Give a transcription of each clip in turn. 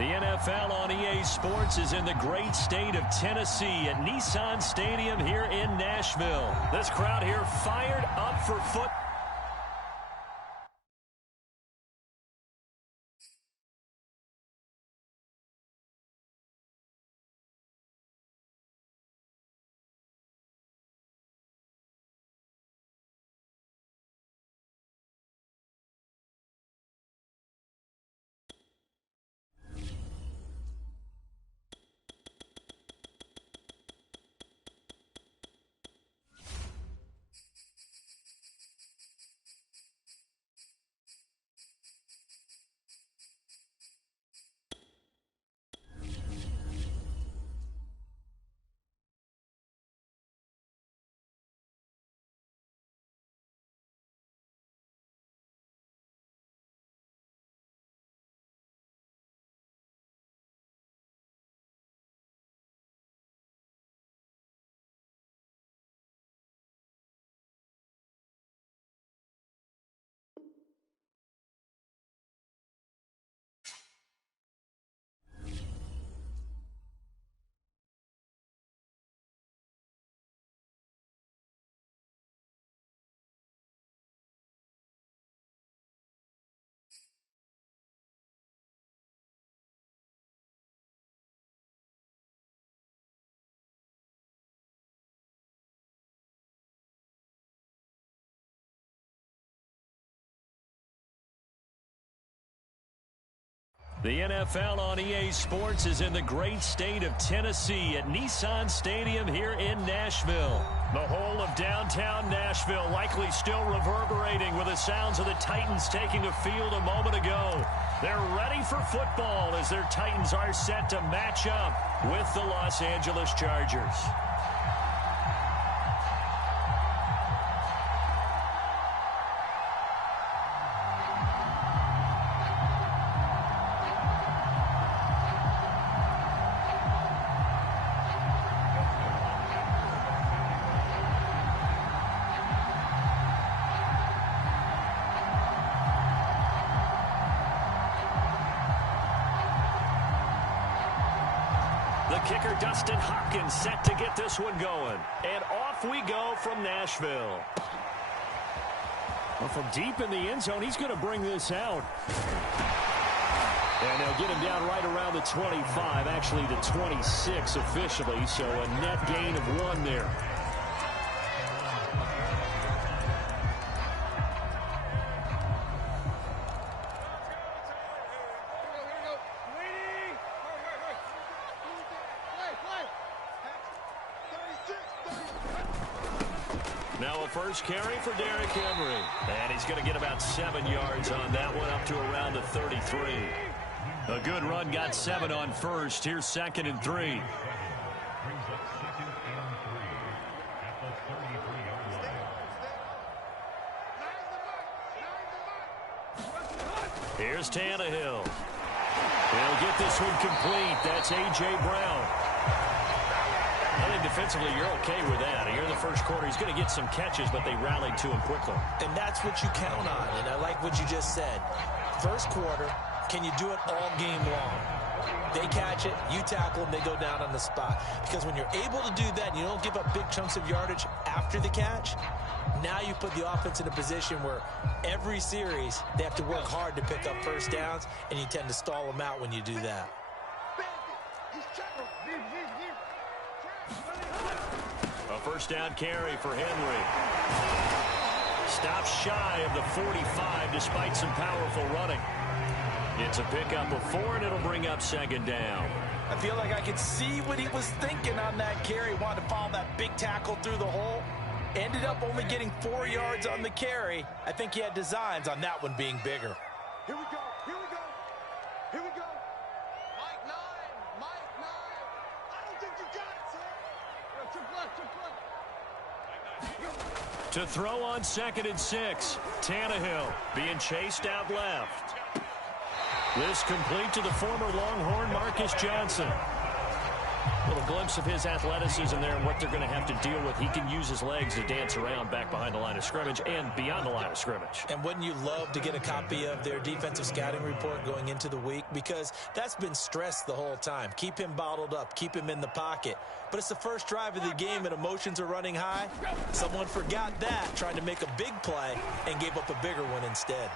The NFL on EA Sports is in the great state of Tennessee at Nissan Stadium here in Nashville. This crowd here fired up for football. The NFL on EA Sports is in the great state of Tennessee at Nissan Stadium here in Nashville. The whole of downtown Nashville likely still reverberating with the sounds of the Titans taking a field a moment ago. They're ready for football as their Titans are set to match up with the Los Angeles Chargers. The kicker, Dustin Hopkins, set to get this one going. And off we go from Nashville. Well, from deep in the end zone, he's going to bring this out. And they'll get him down right around the 25, actually the 26 officially, so a net gain of 1 there. Now a first carry for Derrick Henry. And he's going to get about 7 yards on that one, up to around the 33. A good run, got 7 on first. Here's 2nd and 3. Here's Tannehill. He'll get this one complete. That's A.J. Brown. I think defensively you're okay with that. Here in the first quarter, he's going to get some catches, but they rallied to him quickly. And that's what you count on, and I like what you just said. First quarter, can you do it all game long? They catch it, you tackle them, they go down on the spot. Because when you're able to do that and you don't give up big chunks of yardage after the catch, now you put the offense in a position where every series they have to work hard to pick up first downs, and you tend to stall them out when you do that. A first down carry for Henry. Stops shy of the 45 despite some powerful running. It's a pickup of 4, and it'll bring up 2nd down. I feel like I could see what he was thinking on that carry. Wanted to follow that big tackle through the hole. Ended up only getting 4 yards on the carry. I think he had designs on that one being bigger. Here we go. Here we go. Here we go. Mike 9. Mike 9. I don't think you got it, sir. To throw on 2nd and 6. Tannehill being chased out left. This complete to the former Longhorn Marcus Johnson. Little glimpse of his athleticism there and what they're going to have to deal with. He can use his legs to dance around back behind the line of scrimmage and beyond the line of scrimmage. And wouldn't you love to get a copy of their defensive scouting report going into the week? Because that's been stressed the whole time. Keep him bottled up. Keep him in the pocket. But it's the first drive of the game and emotions are running high. Someone forgot that, trying to make a big play and gave up a bigger one instead.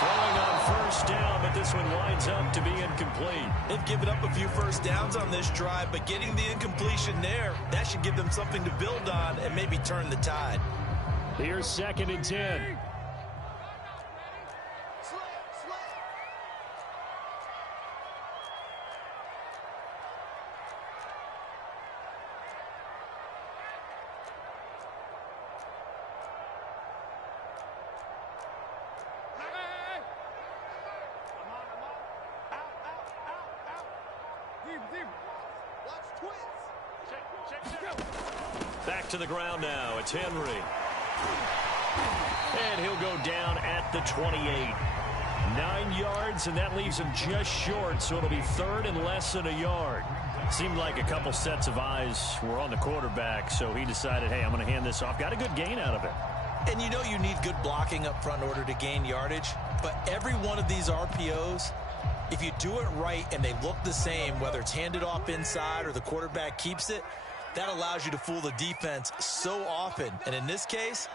Throwing on first down, but this one winds up to be incomplete. They've given up a few first downs on this drive, but getting the incompletion there, that should give them something to build on and maybe turn the tide. Here's 2nd and 10. Back to the ground now. It's Henry. And he'll go down at the 28. 9 yards, and that leaves him just short, so it'll be 3rd and less than a yard. Seemed like a couple sets of eyes were on the quarterback, so he decided, hey, I'm going to hand this off. Got a good gain out of it. And you know you need good blocking up front in order to gain yardage, but every one of these RPOs, if you do it right and they look the same, whether it's handed off inside or the quarterback keeps it, that allows you to fool the defense so often. And in this case,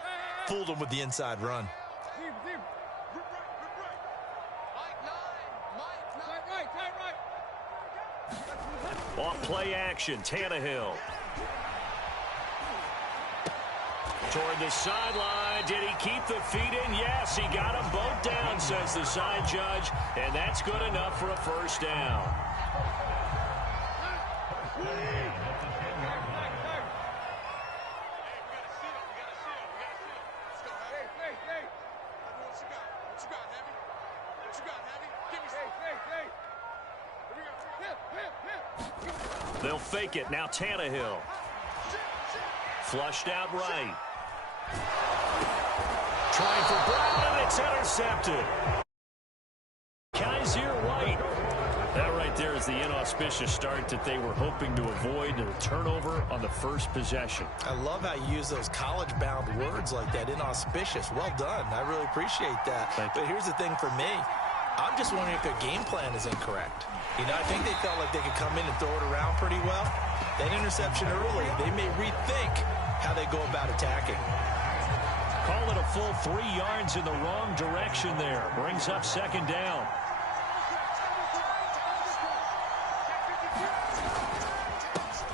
fooled them with the inside run. Off play action, Tannehill. Toward the sideline. Did he keep the feet in? Yes, he got them both down, says the side judge. And that's good enough for a first down. They'll fake it. Now Tannehill. Flushed out right. Trying for Brown, and it's intercepted. Kaiser White. That right there is the inauspicious start that they were hoping to avoid, a turnover on the first possession. I love how you use those college-bound words like that, inauspicious. Well done. I really appreciate that. But here's the thing for me. I'm just wondering if their game plan is incorrect. You know, I think they felt like they could come in and throw it around pretty well. That interception early, they may rethink how they go about attacking. Call it a full 3 yards in the wrong direction there. Brings up 2nd down.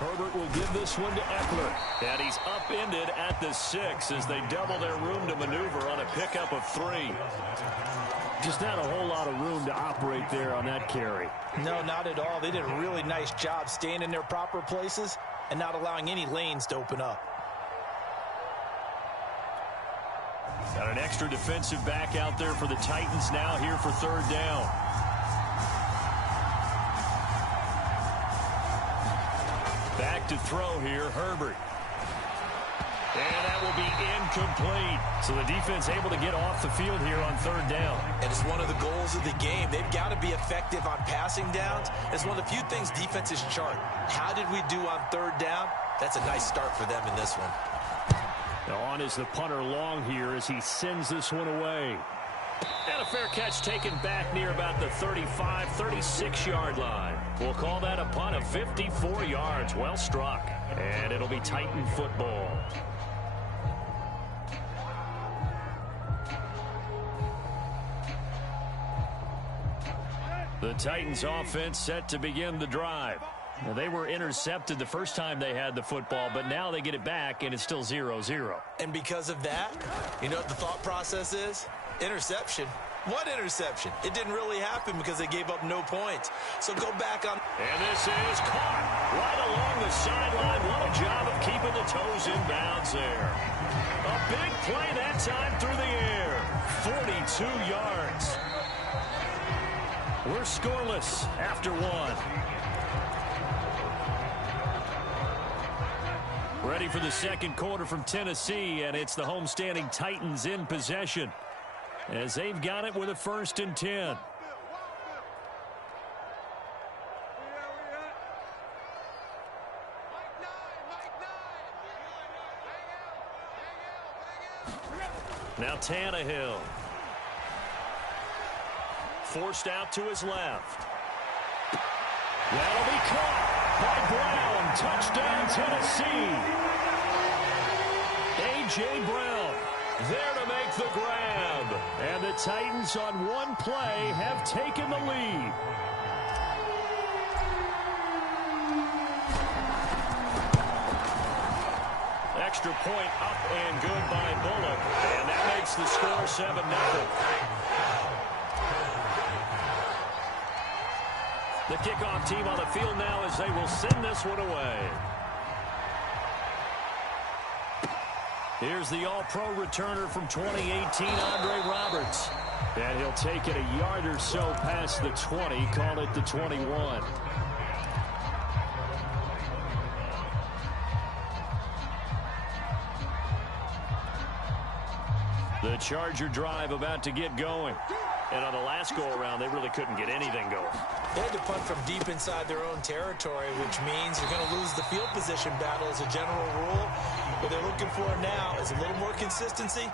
Herbert will give this one to Eckler. And he's upended at the 6 as they double their room to maneuver on a pickup of 3. Just not a whole lot of room to operate there on that carry. No, not at all. They did a really nice job staying in their proper places and not allowing any lanes to open up. Got an extra defensive back out there for the Titans now here for 3rd down. Back to throw here, Herbert. And that will be incomplete. So the defense able to get off the field here on 3rd down. And it's one of the goals of the game. They've got to be effective on passing downs. It's one of the few things defenses chart. How did we do on 3rd down? That's a nice start for them in this one. Now on is the punter Long here as he sends this one away. And a fair catch taken back near about the 35, 36-yard line. We'll call that a punt of 54 yards. Well struck. And it'll be Titan football. The Titans offense set to begin the drive. Well, they were intercepted the first time they had the football, but now they get it back, and it's still 0-0. And because of that, you know what the thought process is? Interception. What interception? It didn't really happen because they gave up no points. So go back on. And this is caught right along the sideline. What a job of keeping the toes in bounds there. A big play that time through the air. 42 yards. We're scoreless after 1. Ready for the 2nd quarter from Tennessee, and it's the homestanding Titans in possession as they've got it with a 1st and 10. Now Tannehill. Forced out to his left. That'll be caught by Brown. Touchdown, Tennessee. A.J. Brown there to make the grab. And the Titans on one play have taken the lead. Extra point up and good by Bullock. And that makes the score 7-0. The kickoff team on the field now as they will send this one away. Here's the all-pro returner from 2018, Andre Roberts. And he'll take it a yard or so past the 20, call it the 21. The Charger drive about to get going. And on the last go-around, they really couldn't get anything going. They had to punt from deep inside their own territory, which means you're going to lose the field position battle as a general rule. What they're looking for now is a little more consistency,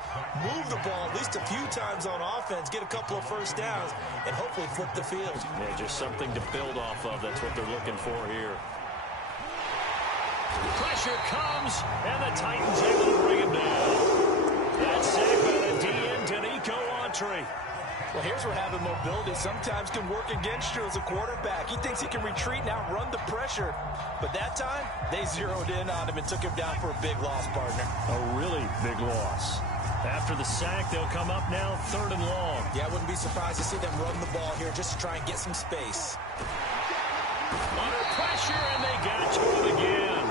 move the ball at least a few times on offense, get a couple of first downs, and hopefully flip the field. Yeah, just something to build off of. That's what they're looking for here. Pressure comes, and the Titans able to bring him down. That's saved by the DN, Danico Autry. Well, here's where having mobility sometimes can work against you as a quarterback. He thinks he can retreat and outrun the pressure. But that time, they zeroed in on him and took him down for a big loss, partner. A really big loss. After the sack, they'll come up now 3rd and long. Yeah, I wouldn't be surprised to see them run the ball here just to try and get some space. Under pressure, and they got to him again.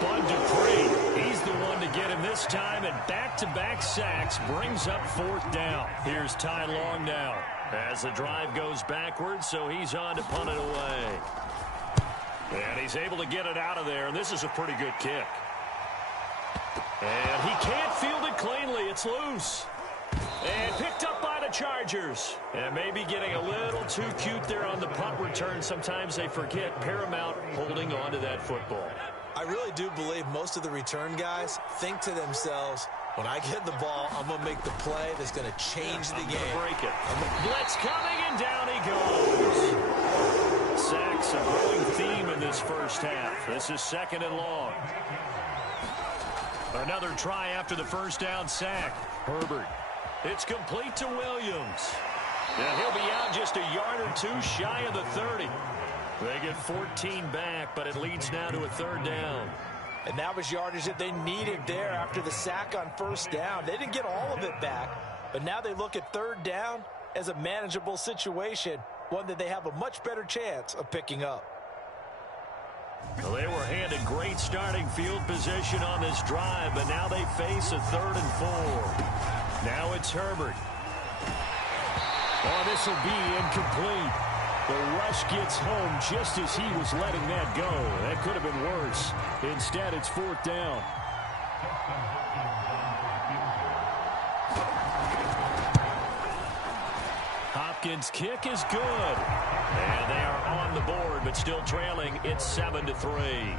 Bud Dupree, he's the one to get him this time, and back-to-back sacks brings up 4th down. Here's Ty Long now as the drive goes backwards, so he's on to punt it away. And he's able to get it out of there, and this is a pretty good kick. And he can't field it cleanly. It's loose. And picked up by the Chargers. And maybe getting a little too cute there on the punt return. Sometimes they forget Paramount holding on to that football. I really do believe most of the return guys think to themselves, when I get the ball, I'm going to make the play that's going to change the game. Break it. Blitz coming, and down he goes. Sacks a growing theme in this first half. This is 2nd and long. Another try after the first down sack. Herbert. It's complete to Williams. And he'll be out just a yard or two shy of the 30. They get 14 back, but it leads now to a 3rd down. And that was yardage that they needed there after the sack on 1st down. They didn't get all of it back, but now they look at 3rd down as a manageable situation, one that they have a much better chance of picking up. Well, they were handed great starting field position on this drive, but now they face a 3rd and 4. Now it's Herbert. Oh, this will be incomplete. The rush gets home just as he was letting that go. That could have been worse. Instead, it's 4th down. Hopkins' kick is good. And they are on the board, but still trailing. It's 7-3.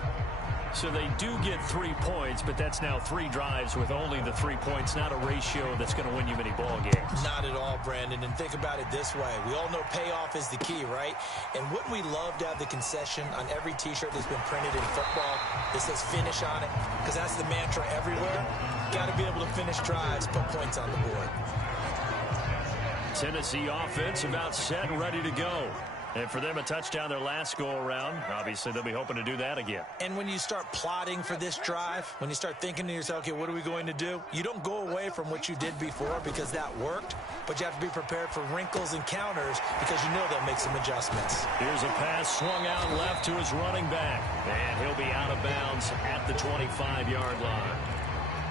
So they do get 3 points, but that's now 3 drives with only the 3 points. Not a ratio that's going to win you many ball games. Not at all, Brandon. And think about it this way. We all know payoff is the key, right? And wouldn't we love to have the concession on every T-shirt that's been printed in football that says finish on it? Because that's the mantra everywhere. Got to be able to finish drives, put points on the board. Tennessee offense about set and ready to go. And for them, a touchdown their last go-around. Obviously, they'll be hoping to do that again. And when you start plotting for this drive, when you start thinking to yourself, okay, what are we going to do? You don't go away from what you did before because that worked, but you have to be prepared for wrinkles and counters because you know they'll make some adjustments. Here's a pass swung out left to his running back. And he'll be out of bounds at the 25-yard line.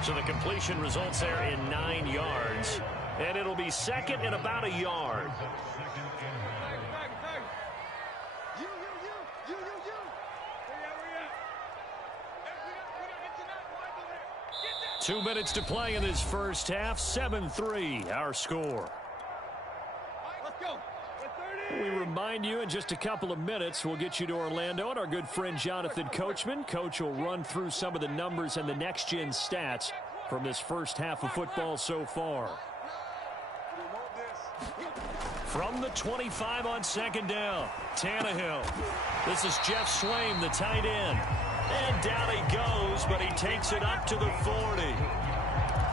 So the completion results there in 9 yards. And it'll be 2nd and about a yard. 2 minutes to play in this first half. 7-3, our score. We remind you in just a couple of minutes, we'll get you to Orlando and our good friend Jonathan Coachman. Coach will run through some of the numbers and the next-gen stats from this first half of football so far. From the 25 on second down, Tannehill. This is Jeff Swaim, the tight end. And down he goes, but he takes it up to the 40.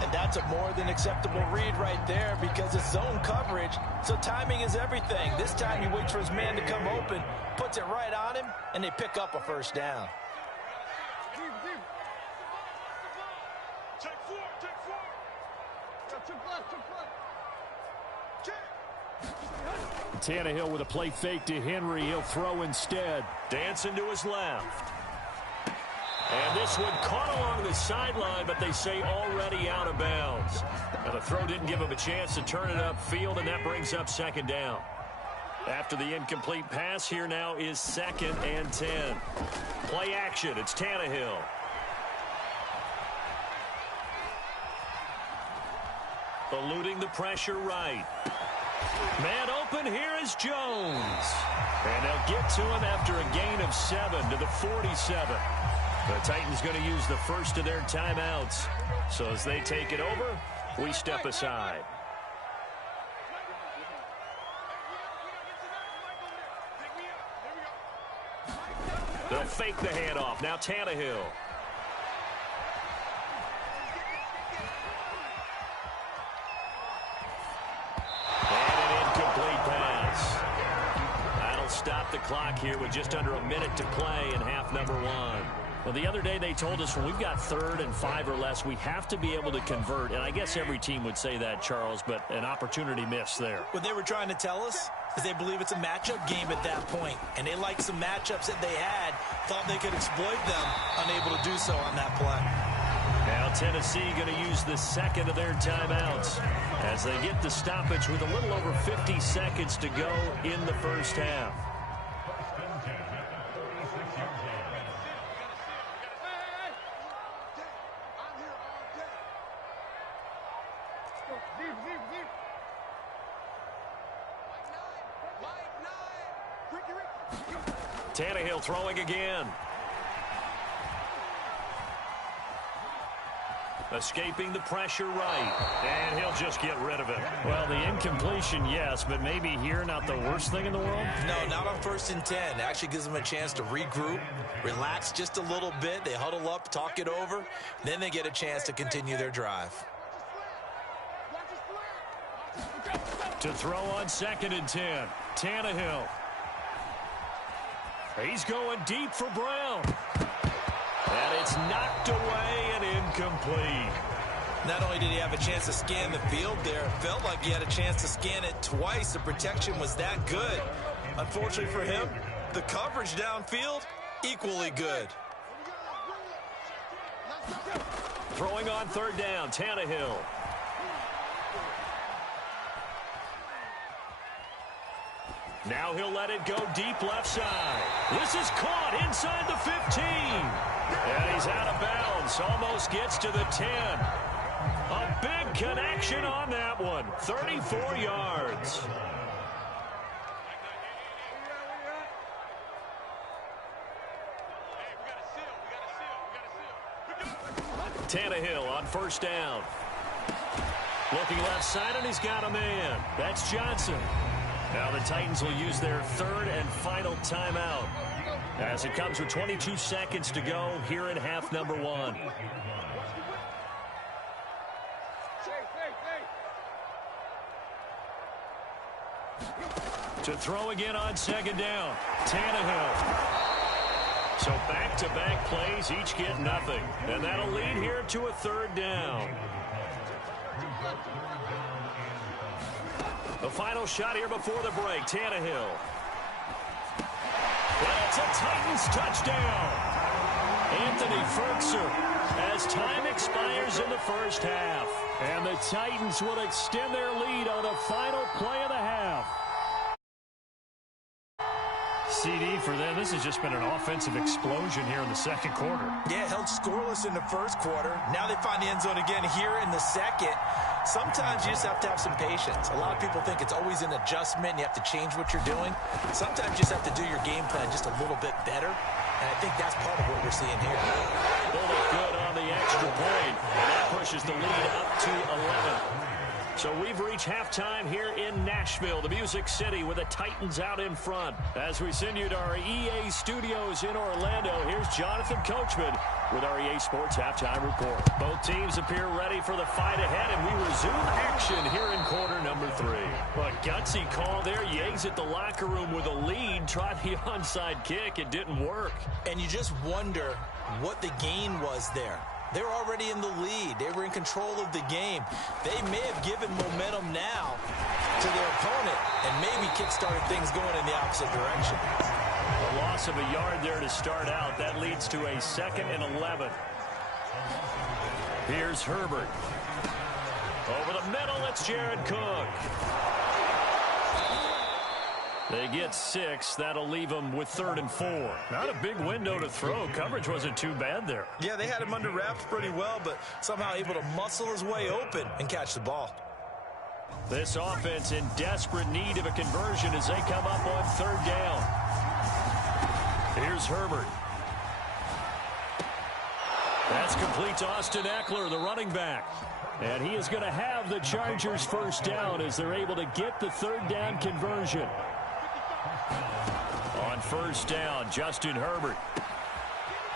And that's a more than acceptable read right there because it's zone coverage, so timing is everything. This time he waits for his man to come open, puts it right on him, and they pick up a first down. Tannehill with a play fake to Henry. He'll throw instead. Dancing to his left. And this one caught along the sideline, but they say already out of bounds. Now the throw didn't give him a chance to turn it upfield, and that brings up second down. After the incomplete pass, here now is 2nd and 10. Play action. It's Tannehill. Eluding the pressure right. Man open, here is Jones. And they'll get to him after a gain of 7 to the 47. The Titans going to use the first of their timeouts. So as they take it over, we step aside. They'll fake the handoff. Now Tannehill. Stop the clock here with just under a minute to play in half number 1. Well, the other day they told us when we've got 3rd and 5 or less, we have to be able to convert. And I guess every team would say that, Charles, but an opportunity missed there. What they were trying to tell us is they believe it's a matchup game at that point. And they liked some matchups that they had, thought they could exploit them, unable to do so on that play. Now Tennessee going to use the 2nd of their timeouts as they get the stoppage with a little over 50 seconds to go in the first half. Tannehill throwing again. Escaping the pressure right. And he'll just get rid of it. Well, the incompletion, yes, but maybe here not the worst thing in the world? No, not on 1st and 10. It actually gives them a chance to regroup, relax just a little bit. They huddle up, talk it over. Then they get a chance to continue their drive. To throw on 2nd and 10. Tannehill. He's going deep for Brown. And it's knocked away and incomplete. Not only did he have a chance to scan the field there, it felt like he had a chance to scan it twice. The protection was that good. Unfortunately for him, the coverage downfield, equally good. Throwing on 3rd down, Tannehill. Now he'll let it go deep left side. This is caught inside the 15. And he's out of bounds. Almost gets to the 10. A big connection on that one. 34 yards. Tannehill on 1st down. Looking left side, and he's got a man. That's Johnson. Now the Titans will use their 3rd and final timeout as it comes with 22 seconds to go here in half number 1. To throw again on 2nd down, Tannehill. So back-to-back plays, each get nothing. And that'll lead here to a 3rd down. The final shot here before the break, Tannehill. And it's a Titans touchdown. Anthony Fertzer as time expires in the first half. And the Titans will extend their lead on the final play of the half. CD for them. This has just been an offensive explosion here in the 2nd quarter. Yeah, held scoreless in the 1st quarter. Now they find the end zone again here in the 2nd. Sometimes you just have to have some patience. A lot of people think it's always an adjustment. You have to change what you're doing. Sometimes you just have to do your game plan just a little bit better. And I think that's part of what we're seeing here. Pulled it good on the extra point, and that pushes the lead up to 11. So we've reached halftime here in Nashville, the Music City, with the Titans out in front. As we send you to our EA studios in Orlando, here's Jonathan Coachman with our EA Sports Halftime Report. Both teams appear ready for the fight ahead, and we resume action here in quarter number 3. But gutsy call there. You exit the locker room with a lead. Try the onside kick. It didn't work. And you just wonder what the gain was there. They're already in the lead. They were in control of the game. They may have given momentum now to their opponent and maybe kick-started things going in the opposite direction. A loss of a yard there to start out. That leads to a 2nd and 11. Here's Herbert. Over the middle, it's Jared Cook. They get 6. That'll leave them with 3rd and 4. Not a big window to throw. Coverage wasn't too bad there. Yeah, they had him under wraps pretty well, but somehow able to muscle his way open and catch the ball. This offense in desperate need of a conversion as they come up on 3rd down. Here's Herbert. That's complete to Austin Eckler, the running back. And he is going to have the Chargers' 1st down as they're able to get the 3rd down conversion. On 1st down, Justin Herbert.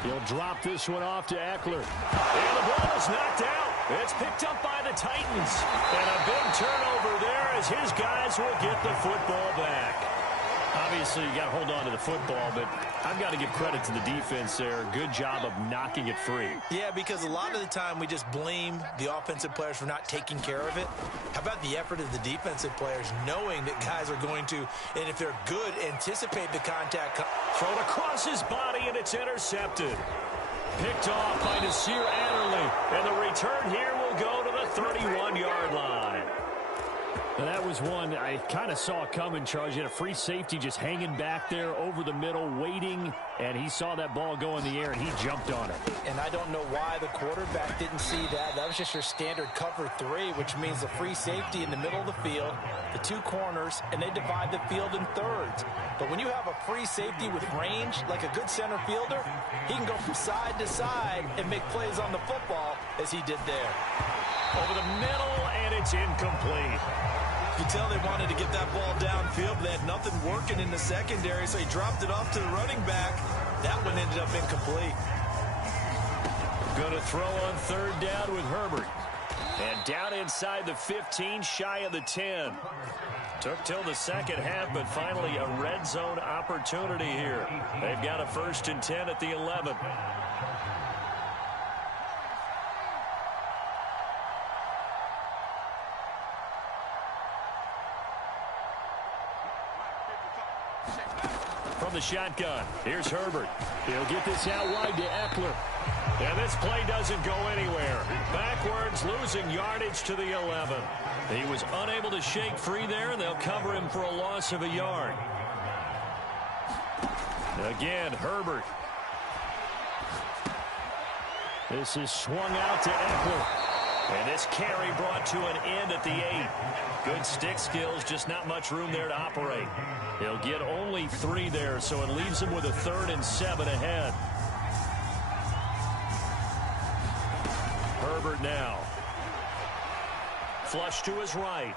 He'll drop this one off to Eckler. And the ball is knocked out. It's picked up by the Titans. And a big turnover there as his guys will get the football back. Obviously, you got to hold on to the football, but I've got to give credit to the defense there. Good job of knocking it free. Yeah, because a lot of the time we just blame the offensive players for not taking care of it. How about the effort of the defensive players knowing that guys are going to, and if they're good, anticipate the contact. Thrown across his body, and it's intercepted. Picked off by Nasir Adderley, and the return here will go to the 31-yard line. And that was one I kind of saw coming, Charles. You had a free safety just hanging back there over the middle, waiting, and he saw that ball go in the air, and he jumped on it. And I don't know why the quarterback didn't see that. That was just your standard cover 3, which means the free safety in the middle of the field, the 2 corners, and they divide the field in thirds. But when you have a free safety with range, like a good center fielder, he can go from side to side and make plays on the football as he did there. Over the middle, and it's incomplete. You could tell they wanted to get that ball downfield, but they had nothing working in the secondary, so he dropped it off to the running back. That one ended up incomplete. Going to throw on 3rd down with Herbert. And down inside the 15, shy of the 10. Took till the second half, but finally a red zone opportunity here. They've got a 1st and 10 at the 11. From the shotgun, here's Herbert. He'll get this out wide to Eckler. And this play doesn't go anywhere. Backwards, losing yardage to the 11. He was unable to shake free there, and they'll cover him for a loss of a yard. Again, Herbert. This is swung out to Eckler. And this carry brought to an end at the 8. Good stick skills, just not much room there to operate. He'll get only 3 there, so it leaves him with a 3rd and 7 ahead. Herbert now. Flush to his right.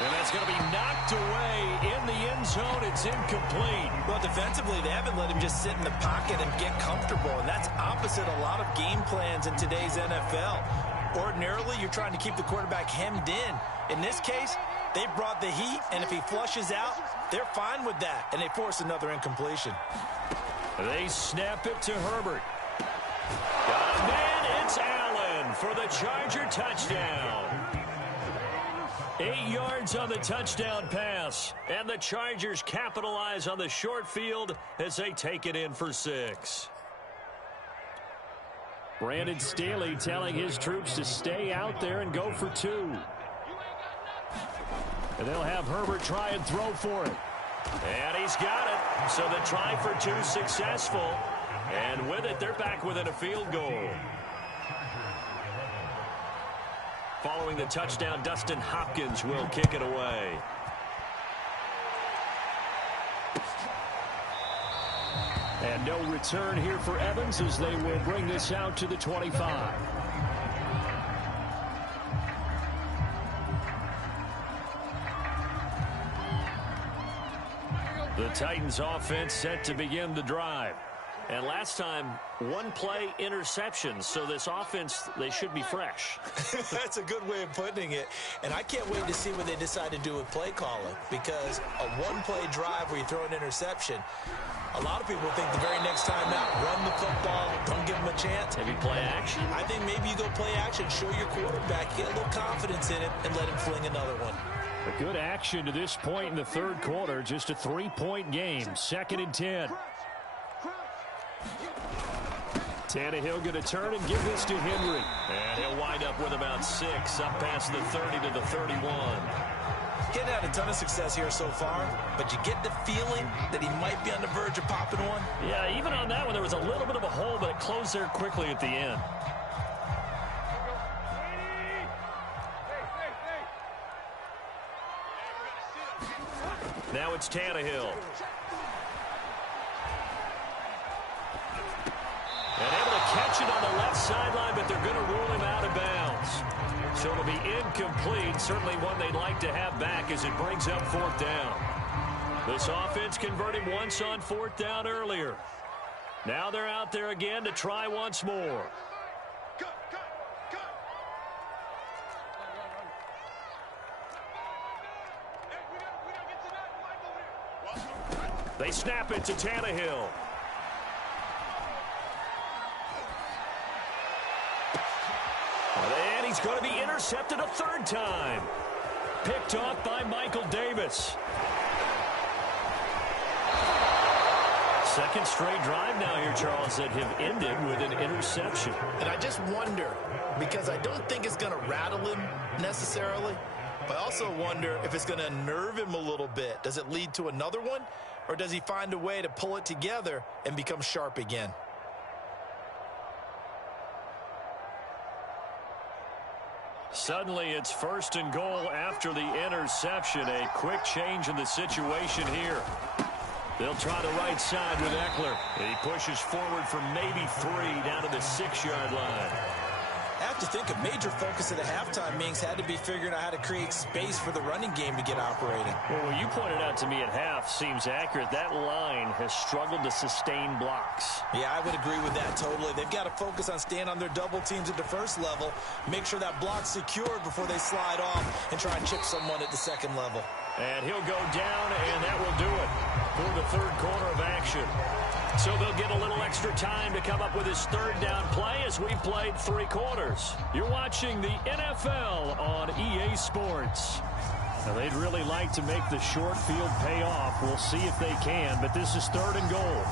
And that's going to be knocked away in the end zone. It's incomplete. Well, defensively, they haven't let him just sit in the pocket and get comfortable, and that's opposite a lot of game plans in today's NFL. Ordinarily, you're trying to keep the quarterback hemmed in. In this case, they brought the heat, and if he flushes out, they're fine with that, and they force another incompletion. They snap it to Herbert. Got a man, it's Allen for the Charger touchdown. 8 yards on the touchdown pass, and the Chargers capitalize on the short field as they take it in for 6. Brandon Staley telling his troops to stay out there and go for 2. And they'll have Herbert try and throw for it. And he's got it. So the try for 2 successful. And with it, they're back within a field goal. Following the touchdown, Dustin Hopkins will kick it away. And no return here for Evans as they will bring this out to the 25. The Titans offense set to begin the drive. And last time, one play interception. So this offense, they should be fresh. That's a good way of putting it. And I can't wait to see what they decide to do with play calling. Because a one-play drive where you throw an interception, a lot of people think the very next time out, run the football, don't give them a chance. Maybe play action? I think maybe you go play action, show your quarterback, get a little confidence in it, and let him fling another one. A good action to this point in the third quarter. Just a 3-point game. 2nd and 10. Tannehill going to turn and give this to Henry. And he'll wind up with about 6 up past the 30 to the 31. Getting had a ton of success here so far, but you get the feeling that he might be on the verge of popping one. Yeah, even on that one, there was a little bit of a hole, but it closed there quickly at the end. Now it's Tannehill. And able to catch it on the left sideline, but they're going to rule him out of bounds. So it'll be incomplete. Certainly one they'd like to have back as it brings up 4th down. This offense converted once on 4th down earlier. Now they're out there again to try once more. They snap it to Tannehill. And he's going to be intercepted a 3rd time. Picked off by Michael Davis. 2nd straight drive now here, Charles, that have ended with an interception. And I just wonder, because I don't think it's going to rattle him necessarily, but I also wonder if it's going to unnerve him a little bit. Does it lead to another one, or does he find a way to pull it together and become sharp again? Suddenly it's 1st and goal after the interception. A quick change in the situation here. They'll try the right side with Eckler. And he pushes forward for maybe 3 down to the 6-yard line. I have to think a major focus of the halftime meetings had to be figuring out how to create space for the running game to get operating. Well, what you pointed out to me at half seems accurate. That line has struggled to sustain blocks. Yeah, I would agree with that totally. They've got to focus on staying on their double teams at the first level, make sure that block's secured before they slide off and try and chip someone at the 2nd level. And he'll go down, and that will do it for the 3rd quarter of action. So they'll get a little extra time to come up with his 3rd down play as we've played 3 quarters. You're watching the NFL on EA Sports. Now, they'd really like to make the short field pay off. We'll see if they can, but this is 3rd and goal.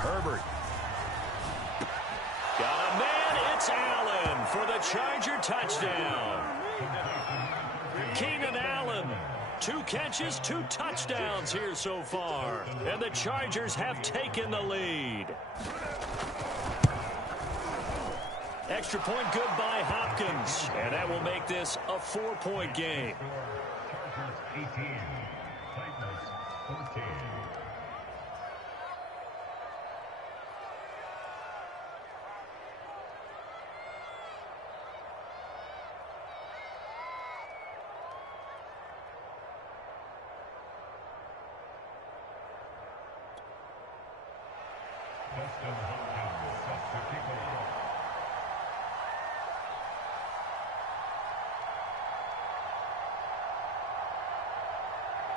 Herbert. Got a man, it's Allen for the Charger touchdown. Keenan Allen, 2 catches, 2 touchdowns here so far. And the Chargers have taken the lead. Extra point good by Hopkins. And that will make this a 4-point game.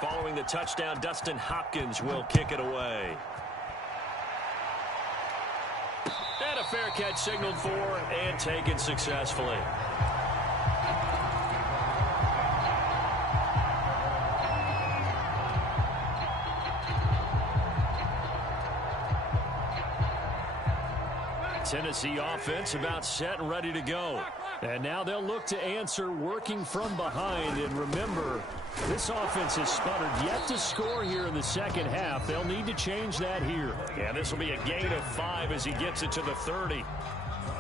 Following the touchdown, Dustin Hopkins will kick it away. And a fair catch signaled for and taken successfully. Tennessee offense about set and ready to go. And now they'll look to answer working from behind. And remember, this offense has sputtered yet to score here in the 2nd half. They'll need to change that here. And this will be a gain of 5 as he gets it to the 30.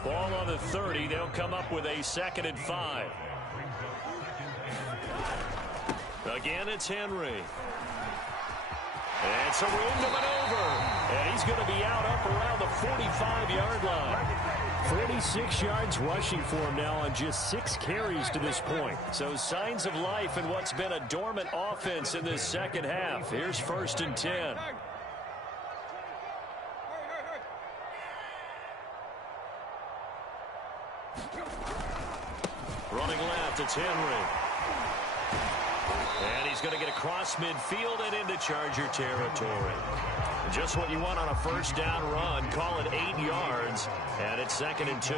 Ball on the 30. They'll come up with a 2nd and 5. Again, it's Henry. And some room to maneuver. And he's going to be out up around the 45-yard line. 46 yards rushing for him now on just 6 carries to this point. So signs of life in what's been a dormant offense in this second half. Here's 1st and 10. Running left, it's Henry. And he's going to get across midfield and into Charger territory. Just what you want on a first down run. Call it 8 yards, and it's 2nd and 2.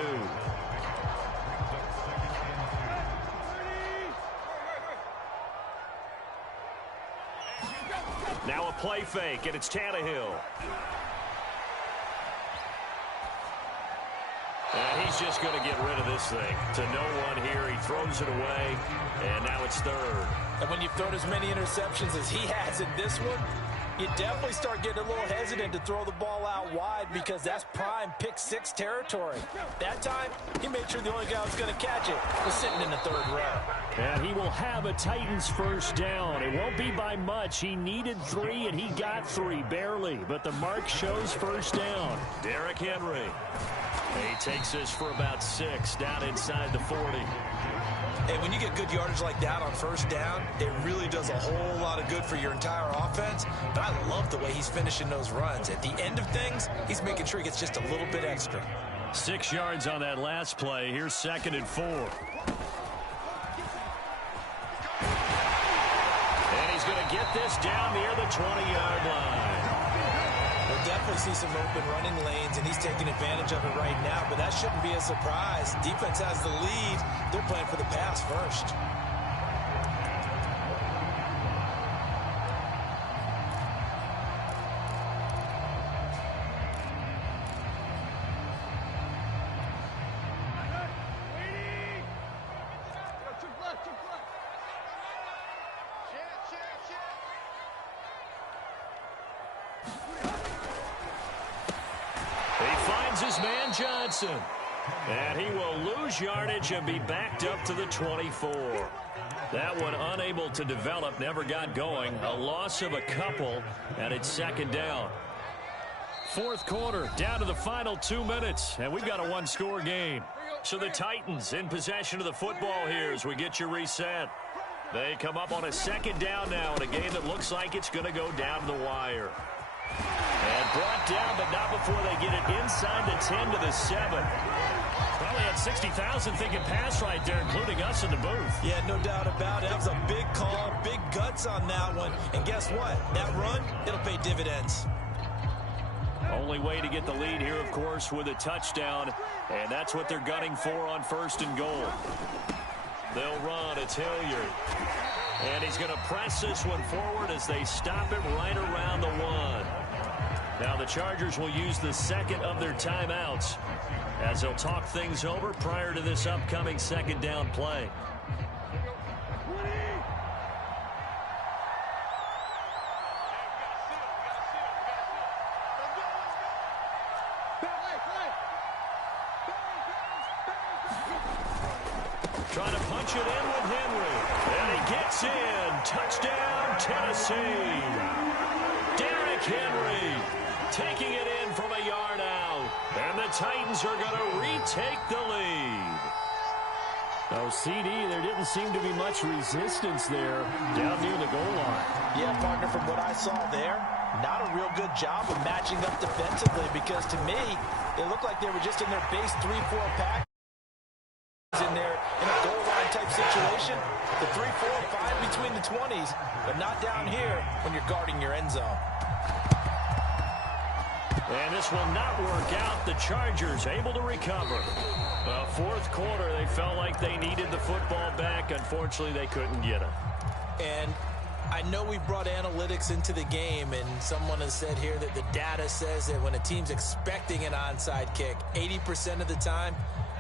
Now a play fake, and it's Tannehill. And he's just going to get rid of this thing. To no one here, he throws it away, and now it's 3rd. And when you've thrown as many interceptions as he has in this one, you definitely start getting a little hesitant to throw the ball out wide because that's prime pick 6 territory. That time, he made sure the only guy who was going to catch it was sitting in the 3rd row. And he will have a Titans first down. It won't be by much. He needed 3, and he got 3, barely. But the mark shows first down. Derrick Henry. He takes this for about 6 down inside the 40. And when you get good yardage like that on first down, it really does a whole lot of good for your entire offense. But I love the way he's finishing those runs. At the end of things, he's making sure he gets just a little bit extra. 6 yards on that last play. Here's 2nd and 4. And he's going to get this down near the 20-yard line. We'll definitely see some open running lanes, and he's taking advantage of it right now, but that shouldn't be a surprise. Defense has the lead. They're playing for the pass first. His man Johnson. And he will lose yardage and be backed up to the 24. That one unable to develop, never got going. A loss of a couple, and it's 2nd down. 4th quarter, down to the final 2 minutes, and we've got a 1-score game. So the Titans in possession of the football here as we get you reset. They come up on a 2nd down now in a game that looks like it's going to go down to the wire. And brought down, but not before they get it inside the 10 to the 7. Probably had 60,000 thinking pass right there, including us in the booth. Yeah, no doubt about it. That was a big call, big guts on that one. And guess what? That run, it'll pay dividends. Only way to get the lead here, of course, with a touchdown. And that's what they're gunning for on 1st and goal. They'll run. It's Hilliard. And he's going to press this one forward as they stop it right around the 1. Now the Chargers will use the 2nd of their timeouts as they'll talk things over prior to this upcoming 2nd down play. Trying to punch it in with Henry. And he gets in. Touchdown, Tennessee. Derrick Henry taking it in from a yard out. And the Titans are going to retake the lead. Oh, CD, there didn't seem to be much resistance there down near the goal line. Yeah, partner, from what I saw there, not a real good job of matching up defensively because to me, it looked like they were just in their base 3-4 pack. In there in a goal line type situation, the 3, 4, 5 between the 20s, but not down here when you're guarding your end zone. And this will not work out. The Chargers able to recover. 4th quarter, they felt like they needed the football back. Unfortunately, they couldn't get it. And I know we've brought analytics into the game, and someone has said here that the data says that when a team's expecting an onside kick, 80% of the time,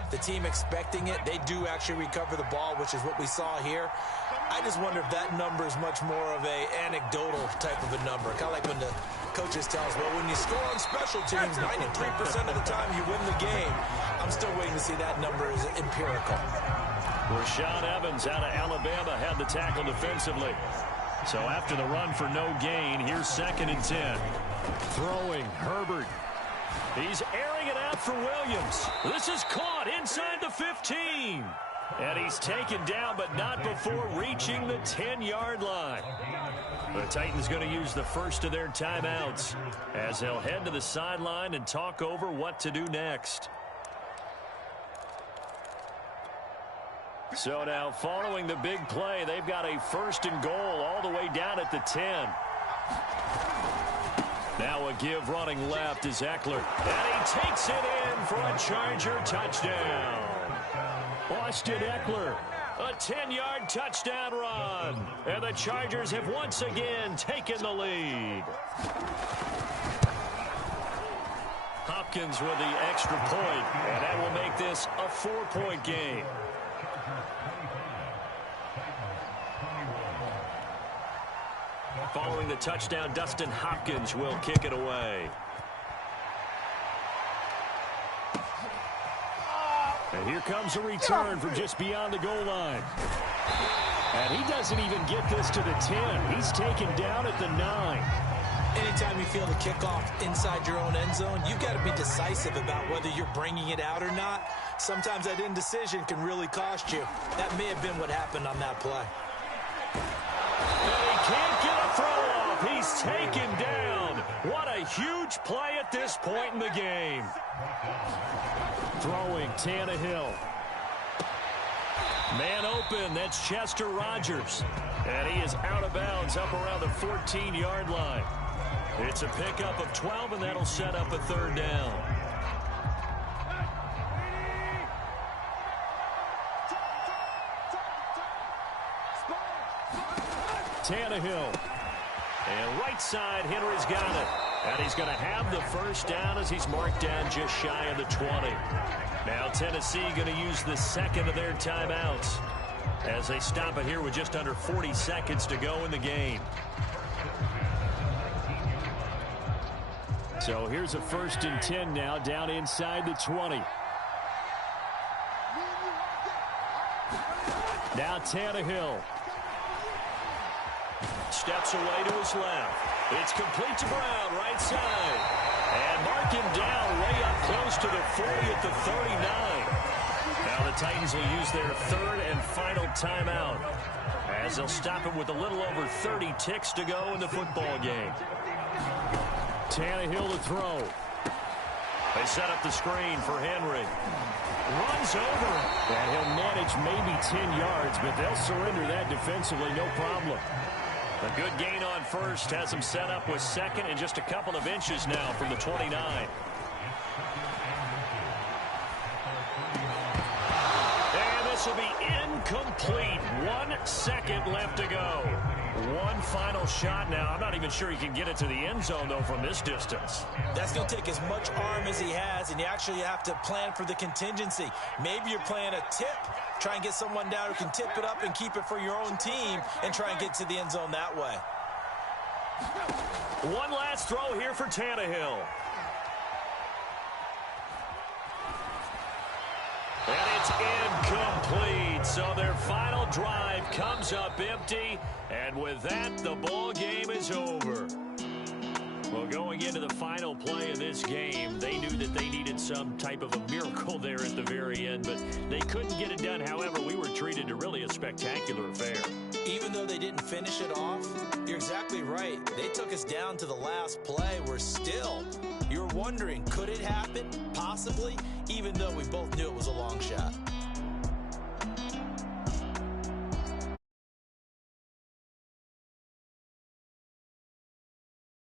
the team expecting it, they do actually recover the ball, which is what we saw here. I just wonder if that number is much more of a anecdotal type of a number. Kind of like when the coaches tell us, well, when you score on special teams, 93% of the time you win the game. I'm still waiting to see that number is empirical. Rashaan Evans out of Alabama had the tackle defensively. So after the run for no gain, here's 2nd and 10. Throwing, Herbert. He's airing it out for Williams. This is caught inside the 15. And he's taken down, but not before reaching the 10-yard line. The Titans going to use the first of their timeouts as they'll head to the sideline and talk over what to do next. So now following the big play, they've got a 1st and goal all the way down at the 10. Now a give running left is Eckler. And he takes it in for a Charger touchdown. Austin Eckler, a 10-yard touchdown run. And the Chargers have once again taken the lead. Hopkins with the extra point, and that will make this a 4-point game. Following the touchdown, Dustin Hopkins will kick it away. And here comes a return from just beyond the goal line. And he doesn't even get this to the 10. He's taken down at the 9. Anytime you feel the kickoff inside your own end zone, you've got to be decisive about whether you're bringing it out or not. Sometimes that indecision can really cost you. That may have been what happened on that play. And he can't get a throw off. He's taken down. What a huge play at this point in the game. Throwing, Tannehill. Man open, that's Chester Rogers. And he is out of bounds up around the 14-yard line. It's a pickup of 12, and that'll set up a 3rd down. Tannehill. And right side, Henry's got it. And he's going to have the 1st down as he's marked down just shy of the 20. Now Tennessee going to use the 2nd of their timeouts as they stop it here with just under 40 seconds to go in the game. So here's a 1st and 10 now down inside the 20. Now Tannehill. Steps away to his left. It's complete to Brown, right side. And mark him down way up close to the 40 at the 39. Now the Titans will use their 3rd and final timeout as they'll stop it with a little over 30 ticks to go in the football game. Tannehill to throw. They set up the screen for Henry. Runs over it. And he'll manage maybe 10 yards, but they'll surrender that defensively, no problem. A good gain on 1st has him set up with 2nd and just a couple of inches now from the 29. And this will be incomplete. 1 second left to go. One final shot now. I'm not even sure he can get it to the end zone, though, from this distance. That's going to take as much arm as he has, and you actually have to plan for the contingency. Maybe you're playing a tip. Try and get someone down who can tip it up and keep it for your own team and try and get to the end zone that way. One last throw here for Tannehill. And it's incomplete. So their final drive comes up empty. And with that, the ball game is over. Well, going into the final play of this game, they knew that they needed some type of a miracle there at the very end, but they couldn't get it done. However, we were treated to really a spectacular affair. Even though they didn't finish it off, you're exactly right. They took us down to the last play. We're still, you're wondering, could it happen? Possibly, even though we both knew it was a long shot.